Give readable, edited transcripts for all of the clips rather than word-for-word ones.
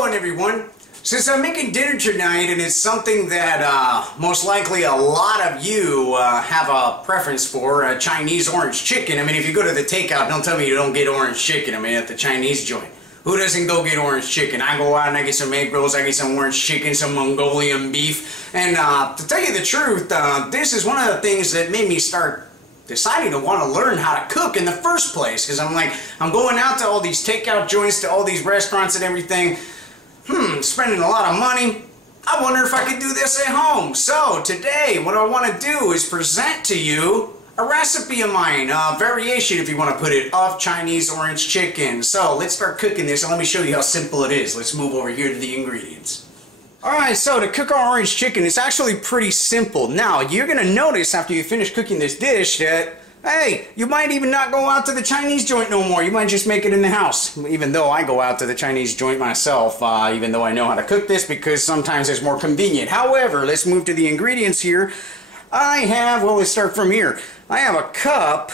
going, everyone? Since I'm making dinner tonight, and it's something that most likely a lot of you have a preference for, Chinese orange chicken. I mean, if you go to the takeout, don't tell me you don't get orange chicken. I mean, at the Chinese joint. Who doesn't go get orange chicken? I go out and I get some egg rolls, I get some orange chicken, some Mongolian beef. And to tell you the truth, this is one of the things that made me start deciding to want to learn how to cook in the first place. Because I'm going out to all these takeout joints, to all these restaurants and everything. Spending a lot of money. I wonder if I could do this at home. So today, what I want to do is present to you a recipe of mine, a variation, if you want to put it, of Chinese orange chicken. So let's start cooking this, and let me show you how simple it is. Let's move over here to the ingredients. Alright, so to cook our orange chicken, it's actually pretty simple. Now, you're going to notice after you finish cooking this dish that, hey, you might even not go out to the Chinese joint no more. You might just make it in the house. Even though I go out to the Chinese joint myself, even though I know how to cook this, because sometimes it's more convenient. However, let's move to the ingredients here. Let's start from here. I have a cup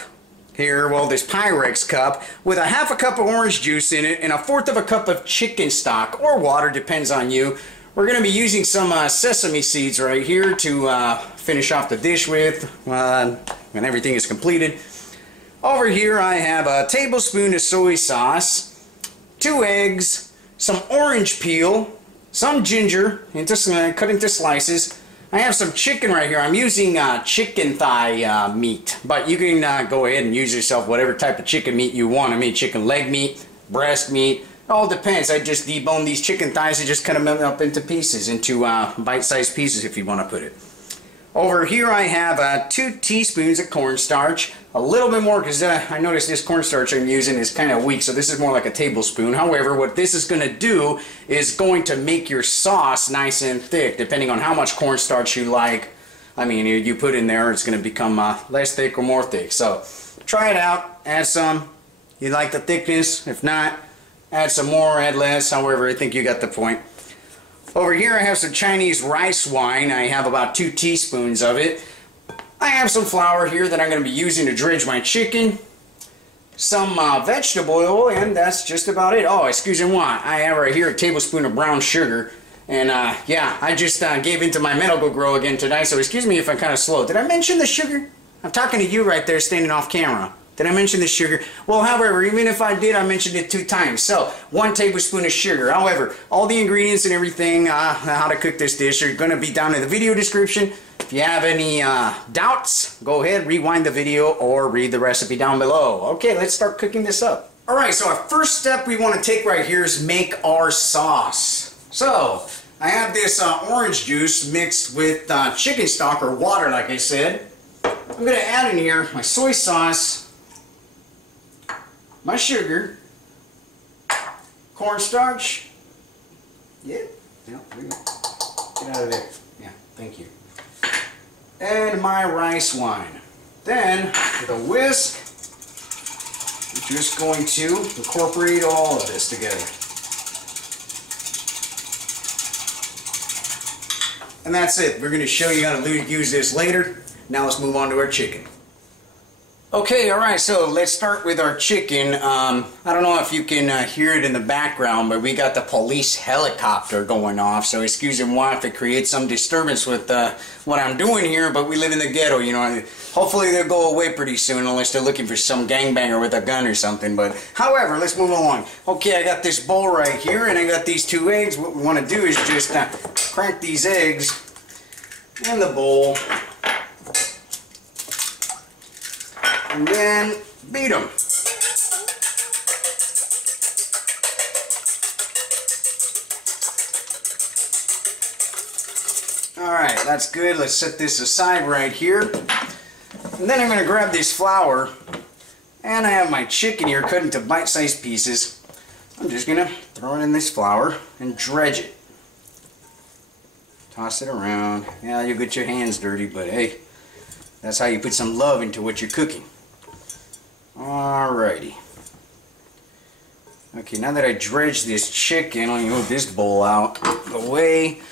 here, this Pyrex cup, with a half a cup of orange juice in it and a fourth of a cup of chicken stock, or water, depends on you. We're going to be using some sesame seeds right here to finish off the dish with when everything is completed. Over here I have a tablespoon of soy sauce, 2 eggs, some orange peel, some ginger cut into slices. I have some chicken right here. I'm using chicken thigh meat, but you can go ahead and use yourself whatever type of chicken meat you want. I mean, chicken leg meat, breast meat. It all depends. I just debone these chicken thighs and just cut them up into pieces, into bite-sized pieces if you want to put it. Over here I have 2 teaspoons of cornstarch, a little bit more because I noticed this cornstarch I'm using is kind of weak, so this is more like a tablespoon. However, what this is going to do is going to make your sauce nice and thick, depending on how much cornstarch you like. I mean, you put in there, it's going to become less thick or more thick. So try it out, add some. You like the thickness? If not, add some more, add less. However, I think you got the point. Over here I have some Chinese rice wine. I have about 2 teaspoons of it. I have some flour here that I'm going to be using to dredge my chicken. Some vegetable oil, and that's just about it. Oh, excuse me, I have right here a tablespoon of brown sugar. And yeah, I just gave into my medical grow again tonight, so excuse me if I'm kind of slow. Did I mention the sugar? I'm talking to you right there standing off camera. Did I mention the sugar? Well, however, even if I did, I mentioned it 2 times. So, 1 tablespoon of sugar. However, all the ingredients and everything, how to cook this dish, are going to be down in the video description. If you have any doubts, go ahead, rewind the video, or read the recipe down below. Okay, let's start cooking this up. Alright, so our first step we want to take right here is make our sauce. So, I have this orange juice mixed with chicken stock, or water, like I said. I'm going to add in here my soy sauce, my sugar, cornstarch, yeah, get out of there, yeah, thank you, and my rice wine. Then, with a whisk, we're just going to incorporate all of this together. And that's it. We're going to show you how to use this later. Now let's move on to our chicken. Okay, alright, so let's start with our chicken. I don't know if you can hear it in the background, but we got the police helicopter going off, so excuse me if it creates some disturbance with what I'm doing here, but we live in the ghetto, you know. Hopefully they'll go away pretty soon unless they're looking for some gangbanger with a gun or something, but however, let's move along. Okay, I got this bowl right here, and I got these 2 eggs. What we want to do is just crack these eggs in the bowl, and then beat them. Alright, that's good. Let's set this aside right here. And then I'm going to grab this flour, and I have my chicken here cut into bite-sized pieces. I'm just going to throw it in this flour and dredge it. Toss it around. Yeah, you'll get your hands dirty, but hey, that's how you put some love into what you're cooking. Alrighty. Okay, now that I dredged this chicken, I'm going to move this bowl out of the way.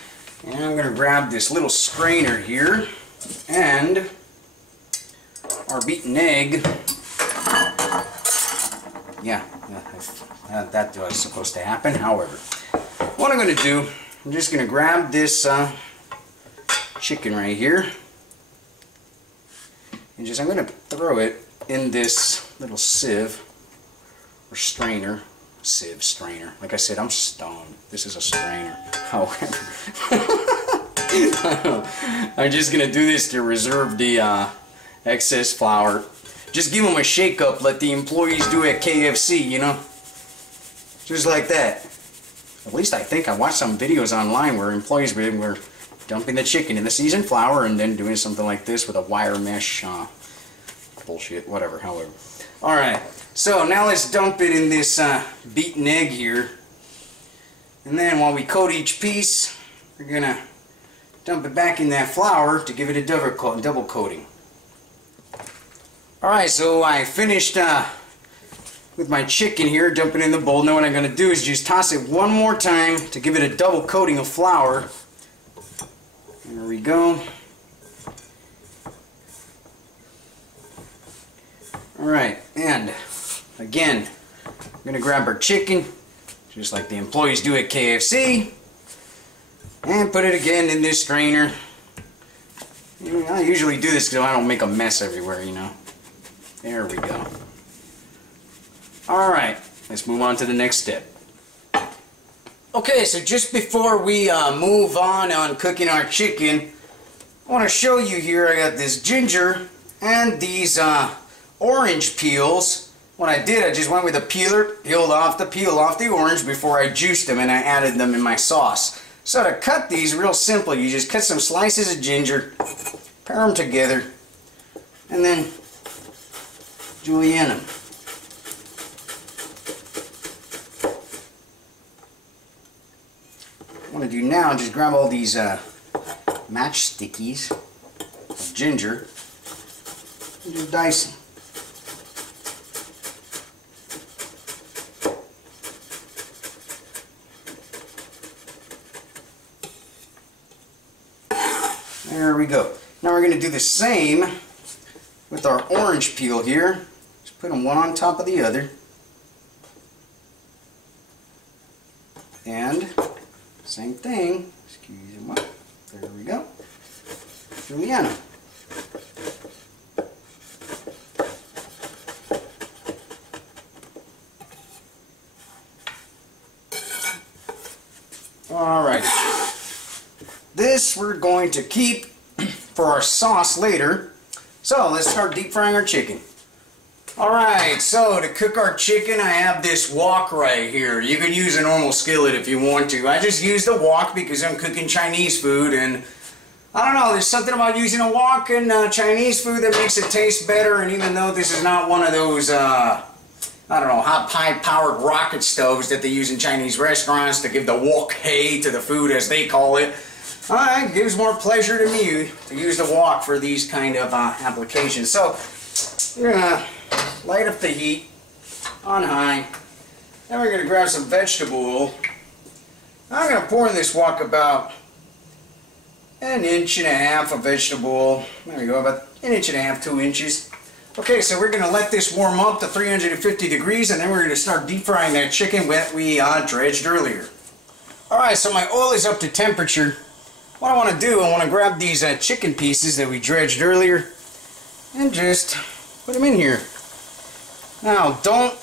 And I'm going to grab this little strainer here and our beaten egg. Yeah, that was supposed to happen. However, what I'm going to do, I'm just going to grab this chicken right here, and I'm going to throw it in this little sieve or strainer. Strainer. Like I said, I'm stoned. This is a strainer. However, I'm just going to do this to reserve the excess flour. Just give them a shake up like the employees do at KFC, you know? Just like that. At least I think I watched some videos online where employees were dumping the chicken in the seasoned flour and then doing something like this with a wire mesh bullshit, whatever, however. Alright, so now let's dump it in this beaten egg here. And then while we coat each piece, we're going to dump it back in that flour to give it a double coating. Alright, so I finished with my chicken here, dumping in the bowl. Now what I'm going to do is just toss it one more time to give it a double coating of flour. There we go. Alright, and again, I'm going to grab our chicken, just like the employees do at KFC, and put it again in this strainer. I usually do this so I don't make a mess everywhere, you know. There we go. Alright, let's move on to the next step. Okay, so just before we move on cooking our chicken, I want to show you here, I got this ginger and these orange peels. What I did, I just went with a peeler, peeled off the orange before I juiced them, and I added them in my sauce. So to cut these, real simple, you just cut some slices of ginger, pair them together, and then julienne them. What I want to do now, just grab all these matchstickies of ginger and just dice them. There we go. Now we're going to do the same with our orange peel here. Just put them one on top of the other. And same thing. Squeeze them up. There we go. Juliana. Alright. This we're going to keep for our sauce later. So let's start deep frying our chicken. Alright, so to cook our chicken, I have this wok right here. You can use a normal skillet if you want to. I just use the wok because I'm cooking Chinese food, and I don't know, there's something about using a wok in Chinese food that makes it taste better. And even though this is not one of those I don't know, high-powered rocket stoves that they use in Chinese restaurants to give the wok hay to the food, as they call it, it gives more pleasure to me to use the wok for these kind of applications. So we're going to light up the heat on high. Then we're going to grab some vegetable oil. I'm going to pour in this wok about 1.5 inches of vegetable oil. There we go, about 1.5 inches, 2 inches. Okay, so we're going to let this warm up to 350 degrees, and then we're going to start deep frying that chicken that we dredged earlier. Alright, so my oil is up to temperature. What I want to do, I want to grab these chicken pieces that we dredged earlier and just put them in here. Now, don't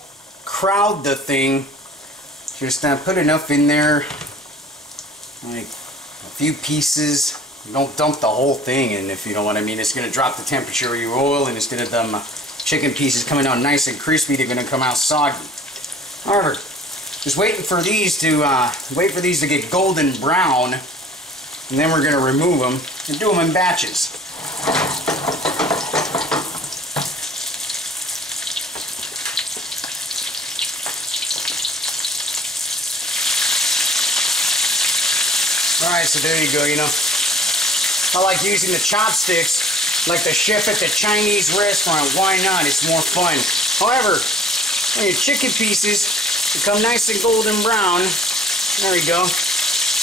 crowd the thing. Just put enough in there, like a few pieces. Don't dump the whole thing in, if you know what I mean. It's going to drop the temperature of your oil, and instead of them chicken pieces coming out nice and crispy, they're going to come out soggy. However, just waiting for these to get golden brown, and then we're going to remove them and do them in batches. Alright, so there you go, you know. I like using the chopsticks like the chef at the Chinese restaurant. Why not? It's more fun. However, when your chicken pieces become nice and golden brown, there we go.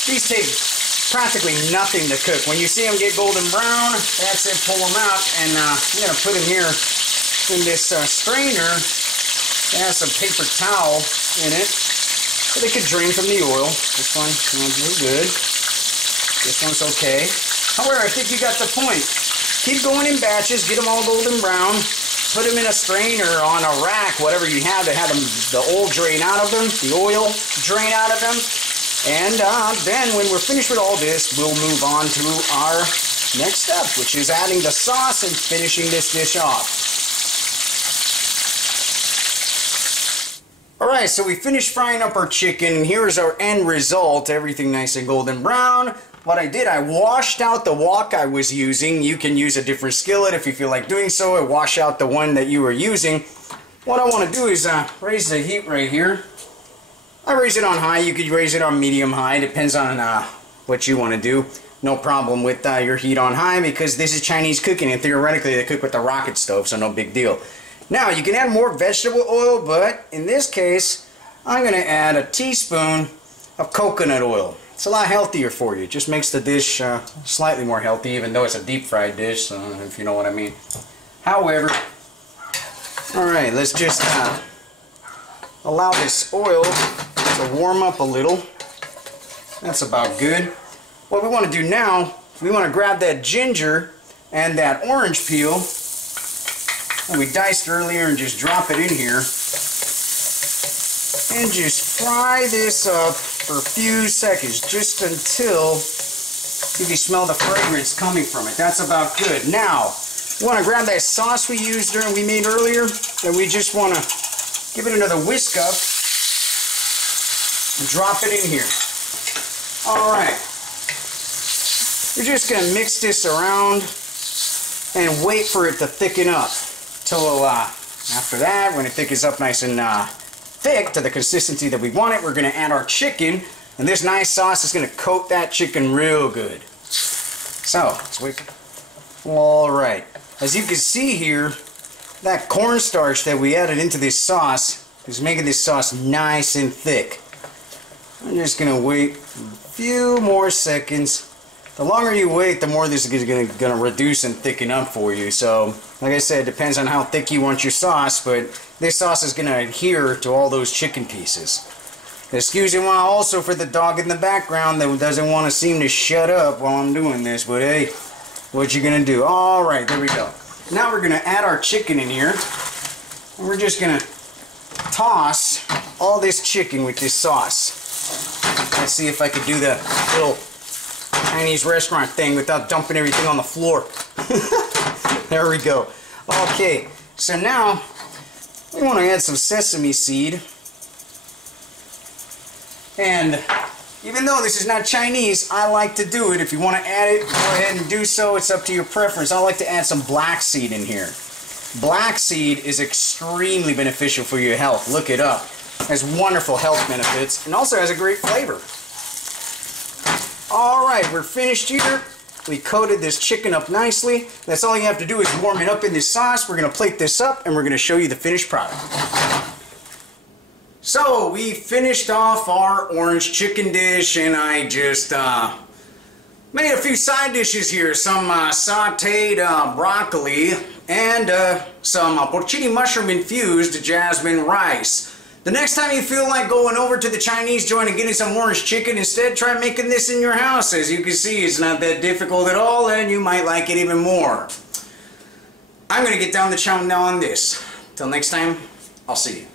These take practically nothing to cook. When you see them get golden brown, that's it, pull them out, and I'm going to put them here in this strainer. It has some paper towel in it. So they could drain from the oil. This one smells really good. This one's okay. However, I think you got the point. Keep going in batches, get them all golden brown, put them in a strainer or on a rack, whatever you have to have them, the oil drain out of them, the oil drain out of them. And then when we're finished with all this, we'll move on to our next step, which is adding the sauce and finishing this dish off. Alright, so we finished frying up our chicken, and here's our end result. Everything nice and golden brown. What I did, I washed out the wok I was using. You can use a different skillet if you feel like doing so, or wash out the one that you were using. What I want to do is raise the heat right here. I raise it on high. You could raise it on medium-high. Depends on what you want to do. No problem with your heat on high, because this is Chinese cooking, and theoretically they cook with the rocket stove, so no big deal. Now, you can add more vegetable oil, but in this case, I'm going to add a teaspoon of coconut oil. It's a lot healthier for you. It just makes the dish slightly more healthy, even though it's a deep fried dish, if you know what I mean. However, alright, let's just allow this oil to warm up a little. That's about good. What we want to do now, we want to grab that ginger and that orange peel that we diced earlier and just drop it in here. And just fry this up for a few seconds, just until you can smell the fragrance coming from it. That's about good. Now, we want to grab that sauce we made earlier, and we just want to give it another whisk up and drop it in here. Alright. We're just going to mix this around and wait for it to thicken up. Till after that, when it thickens up nice and thick to the consistency that we want it, we're going to add our chicken, and this nice sauce is going to coat that chicken real good. So, let's wait. Alright, as you can see here, that cornstarch that we added into this sauce is making this sauce nice and thick. I'm just going to wait a few more seconds. The longer you wait, the more this is going to reduce and thicken up for you. So, like I said, it depends on how thick you want your sauce, but this sauce is going to adhere to all those chicken pieces. Excuse me also for the dog in the background that doesn't want to seem to shut up while I'm doing this, but hey, what you going to do? Alright, there we go. Now we're going to add our chicken in here, and we're just going to toss all this chicken with this sauce. Let's see if I could do the little Chinese restaurant thing without dumping everything on the floor. There we go. Okay, so now we want to add some sesame seed. And even though this is not Chinese, I like to do it. If you want to add it, go ahead and do so. It's up to your preference. I like to add some black seed in here. Black seed is extremely beneficial for your health. Look it up. It has wonderful health benefits and also has a great flavor. Alright, we're finished here. We coated this chicken up nicely. That's all you have to do is warm it up in this sauce. We're going to plate this up and we're going to show you the finished product. So, we finished off our orange chicken dish, and I just made a few side dishes here. Some sauteed broccoli and some porcini mushroom infused jasmine rice. The next time you feel like going over to the Chinese joint and getting some orange chicken, instead try making this in your house. As you can see, it's not that difficult at all, and you might like it even more. I'm going to get down the chow now on this. Till next time, I'll see you.